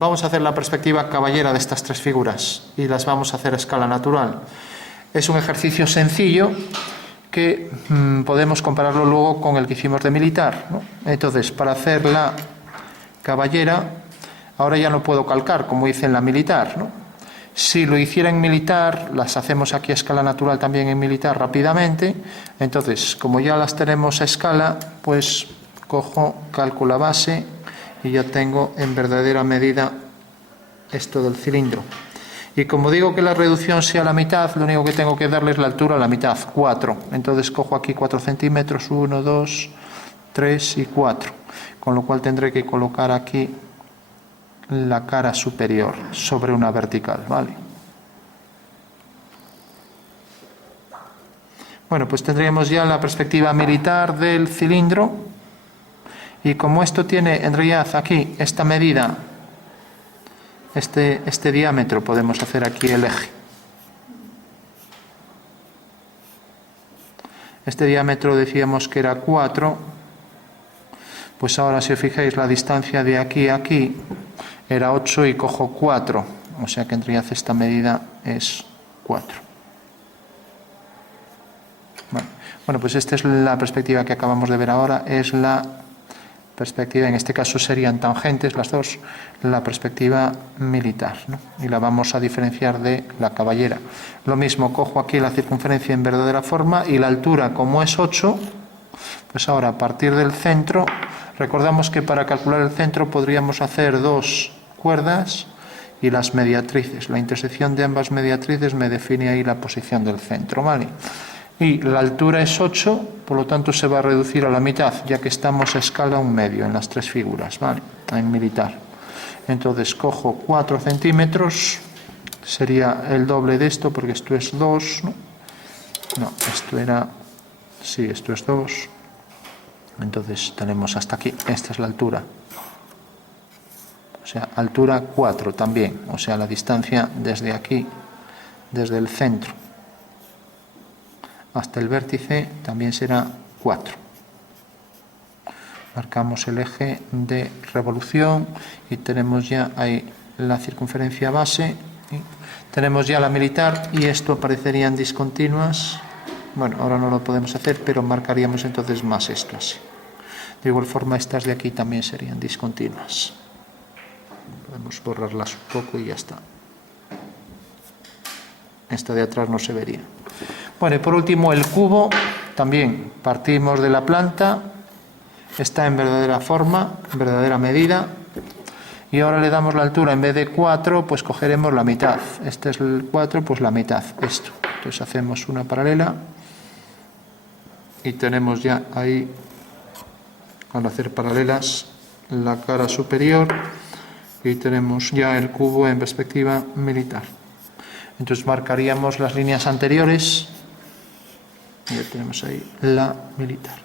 Vamos a hacer la perspectiva caballera de estas tres figuras y las vamos a hacer a escala natural. Es un ejercicio sencillo que podemos compararlo luego con el que hicimos de militar, ¿no? Entonces, para hacer la caballera, ahora ya no puedo calcar como hice en la militar, ¿no? Si lo hiciera en militar, las hacemos aquí a escala natural también en militar rápidamente. Entonces, como ya las tenemos a escala, pues cojo, calco la base y ya tengo en verdadera medida esto del cilindro. Y como digo que la reducción sea la mitad, lo único que tengo que darle es la altura a la mitad, 4. Entonces cojo aquí 4 centímetros, 1, 2, 3 y 4. Con lo cual tendré que colocar aquí la cara superior sobre una vertical, ¿vale? Bueno, pues tendríamos ya la perspectiva militar del cilindro. Y como esto tiene en realidad aquí esta medida, este diámetro, podemos hacer aquí el eje. Este diámetro decíamos que era 4, pues ahora si os fijáis la distancia de aquí a aquí era 8 y cojo 4, o sea que en realidad esta medida es 4. Bueno, pues esta es la perspectiva que acabamos de ver ahora, es la perspectiva, en este caso serían tangentes las dos, la perspectiva militar, ¿no? Y la vamos a diferenciar de la caballera. Lo mismo, cojo aquí la circunferencia en verdadera forma y la altura, como es 8, pues ahora a partir del centro, recordamos que para calcular el centro podríamos hacer dos cuerdas y las mediatrices. La intersección de ambas mediatrices me define ahí la posición del centro, ¿vale? Y la altura es 8, por lo tanto se va a reducir a la mitad, ya que estamos a escala 1/2 en las tres figuras, ¿vale? En militar. Entonces cojo 4 centímetros, sería el doble de esto, porque esto es 2, ¿no? No, esto era, sí, esto es 2. Entonces tenemos hasta aquí, esta es la altura. O sea, altura 4 también, o sea, la distancia desde aquí, desde el centro hasta el vértice también será 4. Marcamos el eje de revolución y tenemos ya ahí la circunferencia base. Tenemos ya la militar y esto aparecerían discontinuas. Bueno, ahora no lo podemos hacer, pero marcaríamos entonces más esto así. De igual forma, estas de aquí también serían discontinuas. Podemos borrarlas un poco y ya está. Esta de atrás no se vería. Bueno, y por último el cubo, también partimos de la planta, está en verdadera forma, en verdadera medida, y ahora le damos la altura, en vez de 4, pues cogeremos la mitad. Este es el 4, pues la mitad, esto. Entonces hacemos una paralela, y tenemos ya ahí, al hacer paralelas, la cara superior, y tenemos ya el cubo en perspectiva militar. Entonces marcaríamos las líneas anteriores. Ya tenemos ahí la militar.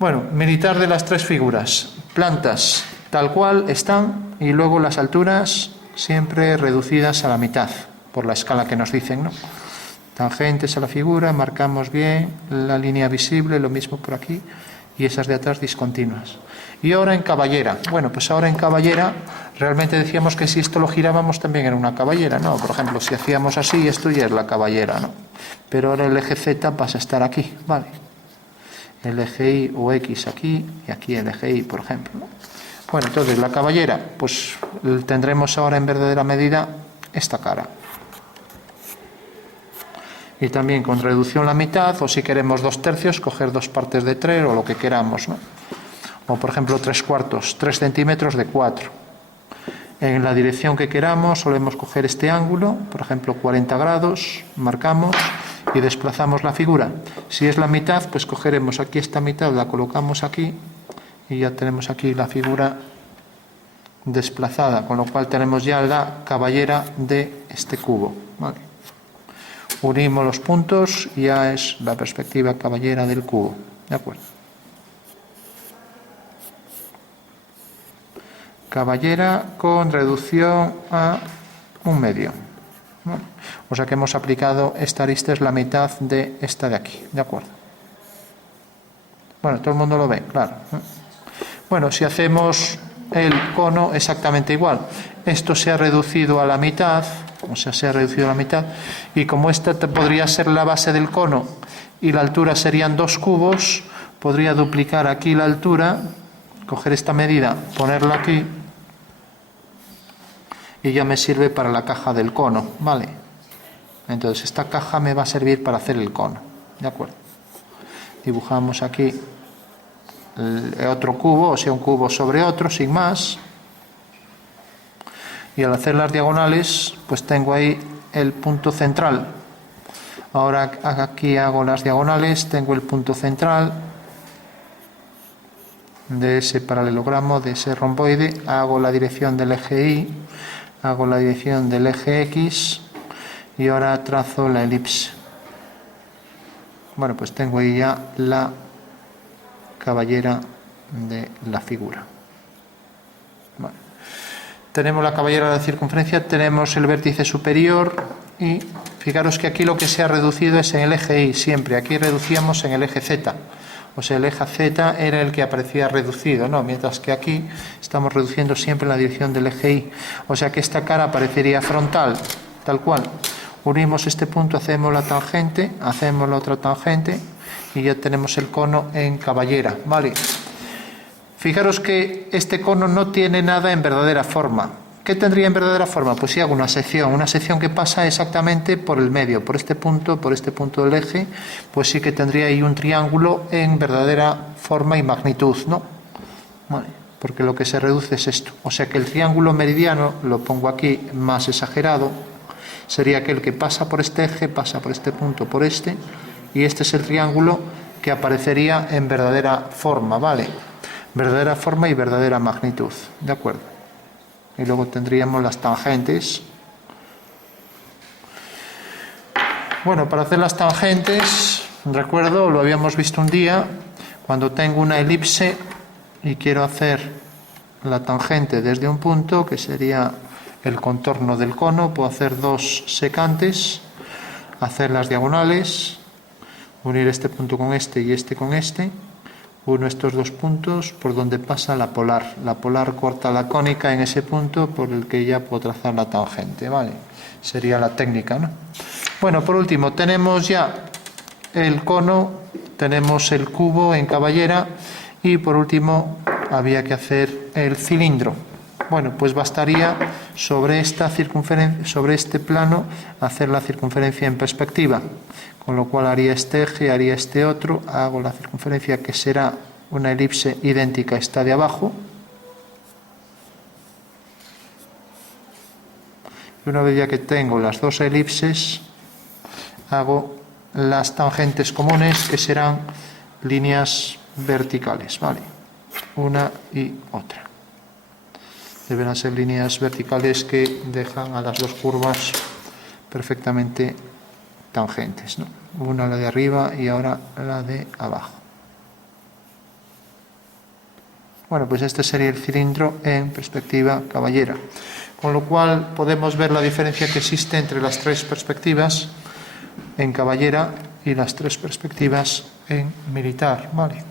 Bueno, militar de las tres figuras. Plantas tal cual están y luego las alturas siempre reducidas a la mitad, por la escala que nos dicen, ¿no? Tangentes a la figura, marcamos bien la línea visible, lo mismo por aquí, y esas de atrás discontinuas. Y ahora en caballera. Bueno, pues ahora en caballera, realmente decíamos que si esto lo girábamos también era una caballera, ¿no? Por ejemplo, si hacíamos así, esto ya es la caballera, ¿no? Pero ahora el eje Z pasa a estar aquí, ¿vale? El eje Y o X aquí, y aquí el eje Y, por ejemplo, ¿no? Bueno, entonces la caballera, pues tendremos ahora en verdadera medida esta cara. Y también con reducción la mitad, o si queremos 2/3, coger 2 partes de 3 o lo que queramos, ¿no? O por ejemplo 3/4, 3 centímetros de 4. En la dirección que queramos solemos coger este ángulo, por ejemplo 40 grados, marcamos y desplazamos la figura. Si es la mitad, pues cogeremos aquí esta mitad, la colocamos aquí y ya tenemos aquí la figura desplazada, con lo cual tenemos ya la caballera de este cubo, ¿vale? Unimos los puntos y ya es la perspectiva caballera del cubo. ¿De acuerdo? Caballera con reducción a 1/2. ¿vale? O sea que hemos aplicado esta arista es la mitad de esta de aquí, ¿de acuerdo? Bueno, todo el mundo lo ve, claro. Bueno, si hacemos el cono exactamente igual, esto se ha reducido a la mitad, o sea, se ha reducido a la mitad, y como esta podría ser la base del cono y la altura serían 2 cubos, podría duplicar aquí la altura, coger esta medida, ponerla aquí, y ya me sirve para la caja del cono, ¿vale? Entonces esta caja me va a servir para hacer el cono, ¿de acuerdo? Dibujamos aquí otro cubo, o sea, un cubo sobre otro, sin más. Y al hacer las diagonales, pues tengo ahí el punto central. Ahora aquí hago las diagonales, tengo el punto central de ese paralelogramo, de ese romboide, hago la dirección del eje Y, hago la dirección del eje X y ahora trazo la elipse. Bueno, pues tengo ahí ya la caballera de la figura. Bueno. Tenemos la caballera de la circunferencia, tenemos el vértice superior y fijaros que aquí lo que se ha reducido es en el eje Y, siempre. Aquí reducíamos en el eje Z. O sea, el eje Z era el que aparecía reducido, ¿no? Mientras que aquí estamos reduciendo siempre en la dirección del eje Y. O sea que esta cara aparecería frontal, tal cual. Unimos este punto, hacemos la tangente, hacemos la otra tangente y ya tenemos el cono en caballera, ¿vale? Fijaros que este cono no tiene nada en verdadera forma. ¿Qué tendría en verdadera forma? Pues si hago una sección que pasa exactamente por el medio, por este punto del eje, pues sí que tendría ahí un triángulo en verdadera forma y magnitud, ¿no? Vale, porque lo que se reduce es esto. O sea que el triángulo meridiano, lo pongo aquí más exagerado, sería aquel que pasa por este eje, pasa por este punto, por este, y este es el triángulo que aparecería en verdadera forma, ¿vale? Verdadera forma y verdadera magnitud, ¿de acuerdo? Y luego tendríamos las tangentes. Bueno, para hacer las tangentes, recuerdo, lo habíamos visto un día, cuando tengo una elipse y quiero hacer la tangente desde un punto, que sería el contorno del cono, puedo hacer 2 secantes, hacer las diagonales, unir este punto con este y este con este, uno estos 2 puntos por donde pasa la polar. La polar corta la cónica en ese punto por el que ya puedo trazar la tangente, ¿vale? Sería la técnica, ¿no? Bueno, por último, tenemos ya el cono, tenemos el cubo en caballera y por último había que hacer el cilindro. Bueno, pues bastaría sobre esta circunferencia, sobre este plano, hacer la circunferencia en perspectiva, con lo cual haría este eje, haría este otro, hago la circunferencia que será una elipse idéntica a esta de abajo. Y una vez ya que tengo las 2 elipses, hago las tangentes comunes, que serán líneas verticales, ¿vale? Una y otra. Deberán ser líneas verticales que dejan a las 2 curvas perfectamente tangentes, ¿no? Una la de arriba y ahora la de abajo. Bueno, pues este sería el cilindro en perspectiva caballera. Con lo cual podemos ver la diferencia que existe entre las 3 perspectivas en caballera y las 3 perspectivas en militar, ¿vale?